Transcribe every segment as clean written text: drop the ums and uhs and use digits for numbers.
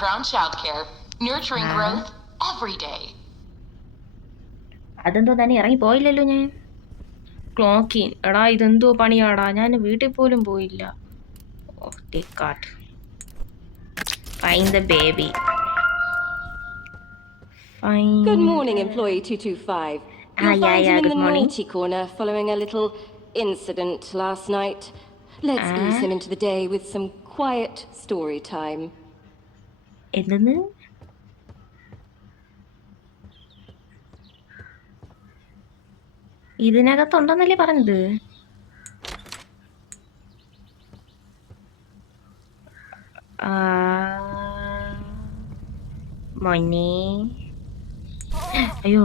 Crown Childcare, nurturing growth every day. അതെന്തോ തന്നെ ഇറങ്ങി പോയില്ലല്ലോ ഞാൻ. ക്ലോക്കിൻ എടാ ഇതെന്തോ പണിയാടാ, ഞാൻ വീട്ടിൽ പോലും പോയില്ല. Find the baby. Good morning, employee 225. You'll find him in the naughty corner following a little incident last night. Let's ease him into the day with some quiet story time. എന്തെന്ന്? ഇതിനകത്തുണ്ടെന്നല്ലേ പറഞ്ഞത്? മോനെ അയ്യോ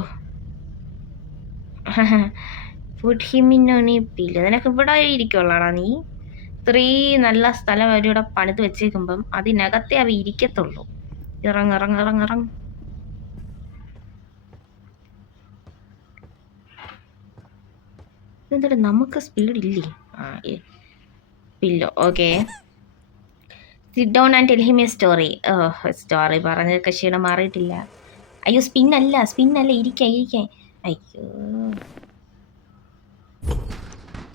ഫുഡ് ഹിമിനോണിപ്പില്ല. നിനക്ക് ഇവിടെ ഇരിക്കുള്ളാടാ നീ. ഇത്രയും നല്ല സ്ഥലം അവരിവിടെ പണിത് വെച്ചേക്കുമ്പം അതിനകത്തേ അവ ഇരിക്കത്തുള്ളൂ. ഇറങ്ങ്. ഇതെന്താ നമുക്ക് സ്പീഡില്ലേ? Pillow okay. Sit down and tell him a story. Story പറഞ്ഞതൊക്കെ ക്ഷീണം മാറിയിട്ടില്ല. അയ്യോ സ്പിന്നല്ല ഇരിക്കാൻ. അയ്യോ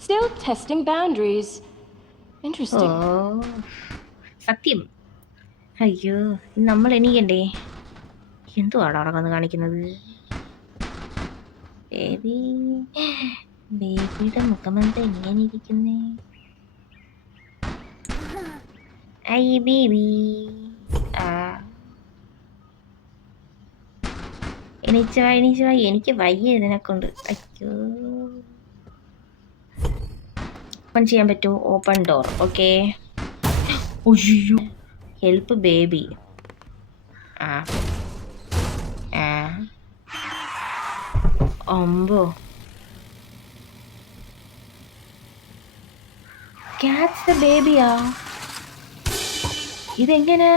Still testing boundaries. Interesting. സത്യം. അയ്യോ നമ്മൾ എണീക്കണ്ടേ? എന്തുവാടാ അവിടെ വന്ന് കാണിക്കുന്നത്? ബേബിയുടെ മുഖമെന്താ ഇങ്ങനെ ഇരിക്കുന്നേ? ഐ ബേബി എണീച്ചു വാ, എനിക്ക് വയ്യ ഇതിനെക്കൊണ്ട്. അയ്യോ ഓപ്പൺ ചെയ്യാൻ പറ്റുമോ? Open door. ഓക്കെ. അയ്യോ ഹെൽപ്പ് ബേബി. അമ്പോ ക്യാച്ച് ദ ബേബിയാ? ഇതെങ്ങനെ?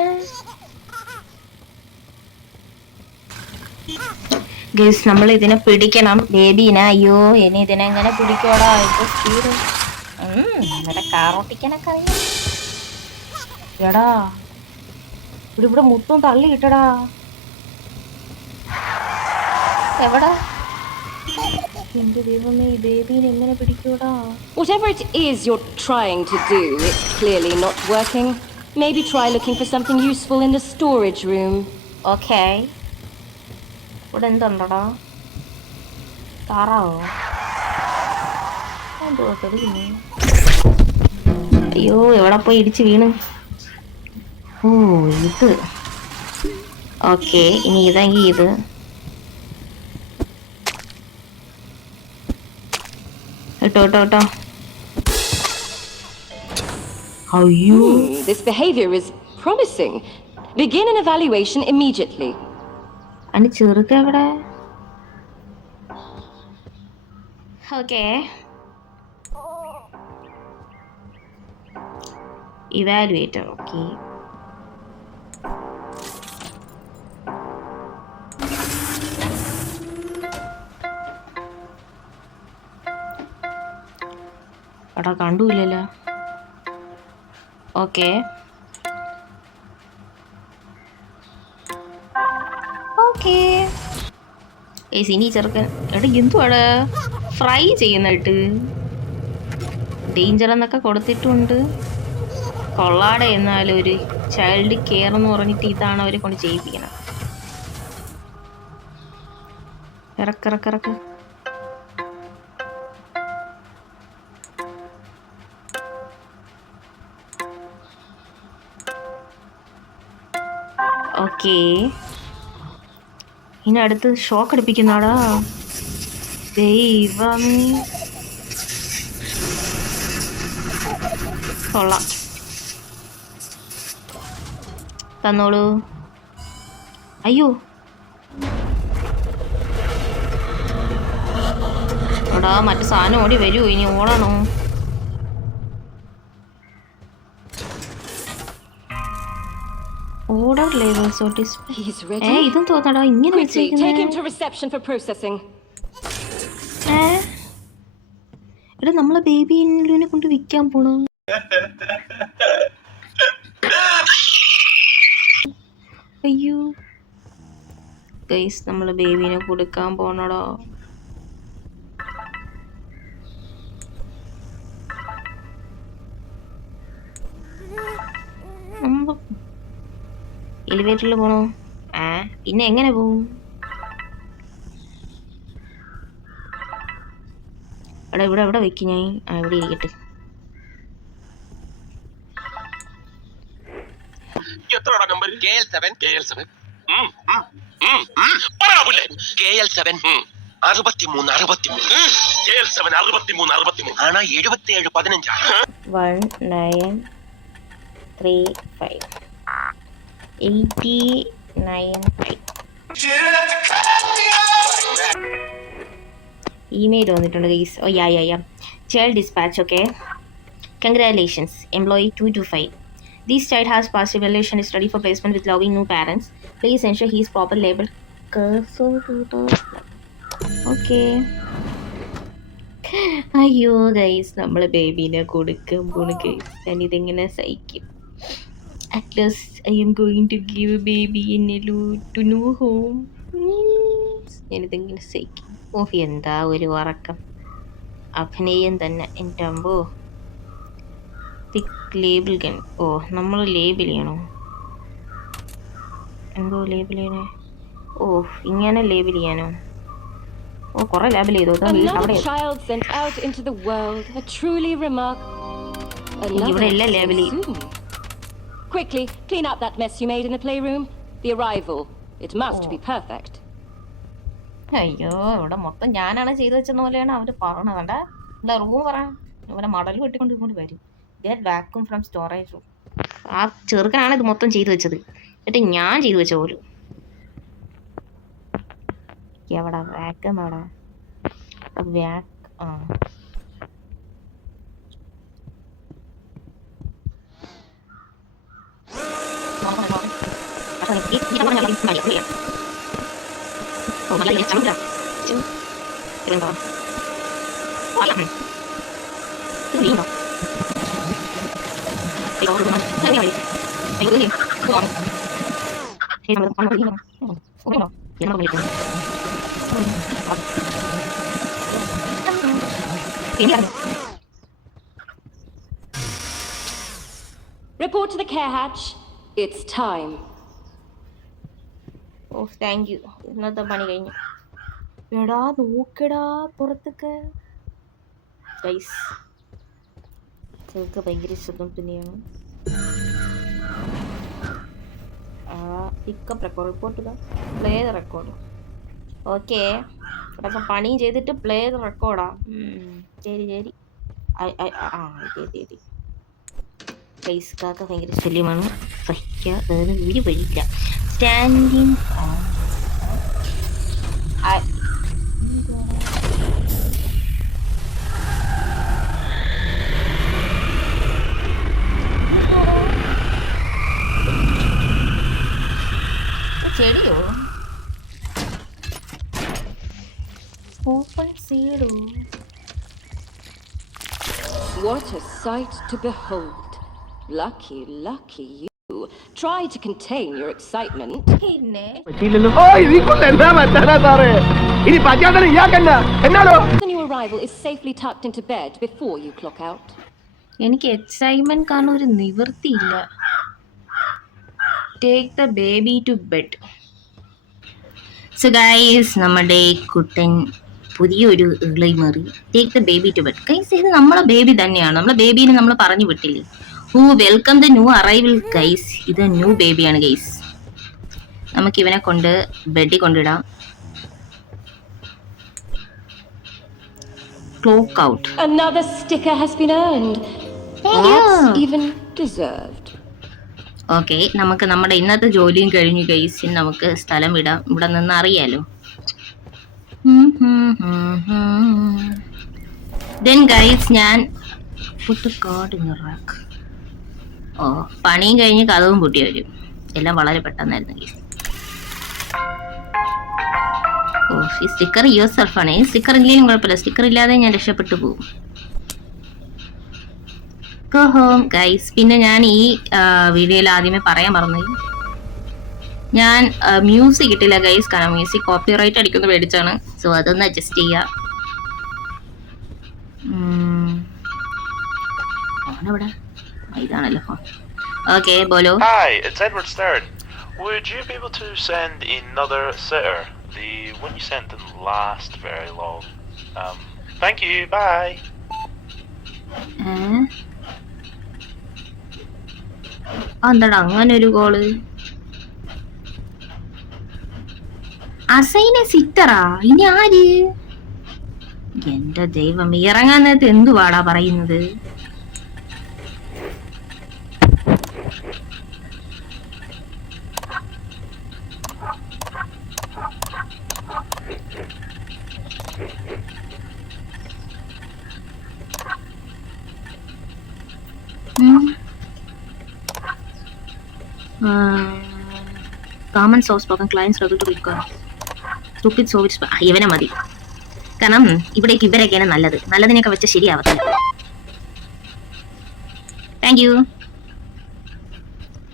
ഗൈസ് നമ്മൾ ഇതിനെ പിടിക്കണം ബേബീനെ. അയ്യോ ഇനി ഇതിനെ എങ്ങനെ പിടിക്കോടാ? ഇത് സ്പീഡ് എന്നിട്ട് കാറോട്ടിക്കാനൊക്കെ അറിയാം. എടാ ഇവിടെ മൊത്തം തള്ളി ഇട്ടടാ. എവിടാ എന്റെ ദൈവമേ, ഈ ബേബീനെ എങ്ങനെ പിടിക്കൂടാ? Whatever it is you're trying to do, it's clearly not working. Maybe try looking for something useful in the storage room. Okay. ഇവിടെ എന്തുണ്ടടാ? താറാവോ? അയ്യോ എവിടെ പോയി ഇടിച്ച് വീണ്? ഓ ഇത് ഓക്കെ. ഇനി ഇതെങ്കിൽ ഇത് കേട്ടോ. അയ്യോ This behavior is promising. Begin an evaluation immediately. അനി ചെറുക്ക എവിടെ? Okay evaluator. ഓക്കെ എടാ കണ്ടൂല്ലല്ലോ. ഓക്കെ ഇനി ചെറുക്കൻ എടാ എന്തുവാടാ ഫ്രൈ ചെയ്യുന്നിട്ട് ഡേഞ്ചർ എന്നൊക്കെ കൊടുത്തിട്ടുണ്ട്. കൊള്ളാടെ. എന്നാലും ഒരു ചൈൽഡ് കെയർ എന്ന് പറഞ്ഞിട്ട് ഇതാണ് അവരെ കൊണ്ട് ചെയ്യിപ്പിക്കണം. ഇറക്ക്. ഓക്കെ ഇനി അടുത്ത് ഷോക്ക് അടിപ്പിക്കുന്നാടാ. ദൈവമേ കൊള്ളാം. തന്നോളൂ. അയ്യോ എടാ മറ്റു സാധനം ഓടി വരൂ. ഇനി ഓടണോ? Order labels or display. ഇതും തോന്നടാ ഇങ്ങനെ എടാ നമ്മളെ ബേബിനെ കൊണ്ട് വിൽക്കാൻ പോണു. അയ്യോ ഗൈസ്, നമ്മള് ബേബീനെ കൊടുക്കാൻ പോണടോ. എലിവേറ്ററിൽ പോണോ? പിന്നെ എങ്ങനെ പോവും? ഇവിടെ വെക്കും ഞാൻ. ഇവിടെ ഇരിക്കട്ടെ. എത്ര നമ്പർ? KL7 63 ആണ്. 77 15 1935 895. ഇമെയിൽ വന്നിട്ടുണ്ട് guys. Oh ya child dispatch. Okay, congratulations employee 225. This child has passed evaluation, is ready for placement with loving new parents. Please ensure he is proper labeled. Okay. അയ്യോ guys, നമ്മളെ ബേബീനെ കൊടുക്കാൻ പോണ് guys. ഞാനിതെങ്ങനെ സഹിക്കും? At last I am going to give a baby in a to new home. ഞാനിതെങ്ങനെ സഹിക്കും? ഓഹ്, എന്താ ഒരു ഉറക്കം, അഭിനയം തന്നെ. എൻ്റെ അമ്പോ. Label gun. ഓ, നമ്മൾ ലേബിൾ ചെയ്യണോ? എന്തോ ലേബിൾ ചെയ്യണേ? ഓ, ഇങ്ങനെ ലേബിൾ ചെയ്യാനോ? ഓ, കുറെ ലേബിൾ ചെയ്തോ. ഇവിടെ എല്ലാം ലേബിൾ ചെയ്യും. Quickly clean up that mess you made in the playroom. The arrival. It must be perfect. അയ്യോ, ഇവിടെ മൊത്തം ഞാനാണ് ചെയ്തു വെച്ചെന്ന പോലെയാണ് അവര് പറയണത്. എന്താ റൂം പറ, ഇവിടെ മടൽ വെട്ടിക്കൊണ്ട് ഇങ്ങോട്ട് വരും. Get vacuum from storage room. ആ ചെറുക്കനാണ് ഇത് മൊത്തം ചെയ്തു വെച്ചത്. എന്നിട്ട് ഞാൻ ചെയ്തു വെച്ച പോലും. എവിടെ വാക്യൂം? അവിടെ Report to the care hatch. It's time. Oh, thank you. ഇന്നത്തെ പണി കഴിഞ്ഞു. എടാ നോക്കടാ പുറത്തൊക്കെ. ഗൈസ്, ചെറുക്ക് ഭയങ്കര സുഖം തന്നെയാണ്. Pickup record, report play the record. Okay, ഇവിടെ പണിയും ചെയ്തിട്ട് പ്ലേ ദ റെക്കോർഡാ. ശരി. ശരി. ഗൈസ്, കാക്ക ഭയങ്കര ശല്യമാണ്. സഹിക്കാതെ ഒരു വഴിയില്ല. സ്റ്റാൻഡിങ് ചെടിയോ? ഓപ്പൺ സീഡോ? What a sight to behold. Lucky you. Try to contain your excitement. പിന്നെ The new arrival is safely tucked into bed before you clock out. എനിക്ക് എക്സൈറ്റ്മെന്റ് കാരണം ഒരു നിവൃത്തിയില്ല. Take the baby to bed. So guys, നമ്മുടെ കുട്ടൻ പുതിയൊരു ഇളൈമറി. Take the baby to bed. Guys, ഇത് നമ്മളെ ബേബി തന്നെയാണ്. നമ്മളെ ബേബീനെ നമ്മൾ പറഞ്ഞു വിട്ടില്ലേ? Welcome the new arrival guys. ഇത് ന്യൂ ബേബിയാണ് ഗൈസ്. നമുക്ക് ഇവനെ കൊണ്ട് ബെഡിൽ കൊണ്ടിടാം. Clock out. Another sticker has been earned. Perhaps even deserved. Okay, നമുക്ക് നമ്മുടെ ഇന്നത്തെ ജോലിയും കഴിഞ്ഞു ഗൈസ്. നമുക്ക് സ്ഥലം വിടാം. ഇവിടെ നിന്ന് അറിയാലോ. ദെൻ ഗൈസ്, ഞാൻ ഓ, പണിയും കഴിഞ്ഞ് കഥവും പൂട്ടി വരും. എല്ലാം വളരെ പെട്ടെന്നായിരുന്നു ഗൈസ്. ഓ, ഈ സ്റ്റിക്കർ യുവർ സെൽഫാണ്. ഈ സ്റ്റിക്കർ ഇല്ലെങ്കിലും കുഴപ്പമില്ല. സ്റ്റിക്കർ ഇല്ലാതെ ഞാൻ രക്ഷപ്പെട്ടു പോകും. Go home guys. പിന്നെ ഞാൻ ഈ വീഡിയോയിൽ ആദ്യമേ പറയാൻ മറന്നു, ഞാൻ മ്യൂസിക് ഇട്ടില്ല ഗൈസ്, കാരണം മ്യൂസിക് കോപ്പിറൈറ്റ് അടിക്കുന്ന പേടിച്ചാണ്. സോ അതൊന്ന് അഡ്ജസ്റ്റ് ചെയ്യാം. ഫോണെവിടെ? ഇതാണല്ലോ ഫോൺ. ഓക്കെ, ബോലോ. Hi, it's Edward Stern. Would you be able to send another sitter? The one you sent didn't last very long. Thank you. Bye. എന്താടാ അങ്ങനെ ഒരു കോള്? അസൈനെ സിറ്ററാ? ഇനി ആര്? എന്റെ ദൈവം, ഇറങ്ങാൻ നേരത്ത് എന്തുവാടാ പറയുന്നത്? common soft spoken clients struggle to record stupid so it's ഇവനെ മതി. കാരണം ഇവിടേക്ക് ഇവരൊക്കെയാണ് നല്ലതിനൊക്കെ വെച്ച ശരിയാവത്തില്ല. Thank you.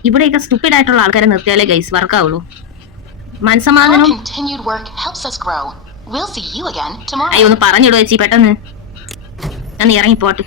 ഇവിടെയൊക്കെ സ്റ്റുപ്പിഡ് ആയിട്ടുള്ള ആൾക്കാരെ നിർത്തിയാലേ ഗൈസ് വർക്കാവുള്ളൂ. മനസ്സമാധാനം. Continued work helps us grow. We'll see you again tomorrow. അയ്യോ, ഒന്ന് പറഞ്ഞിടുക ചേച്ചി പെട്ടെന്ന്. ഞാൻ ഇറങ്ങിപ്പോട്ടെ.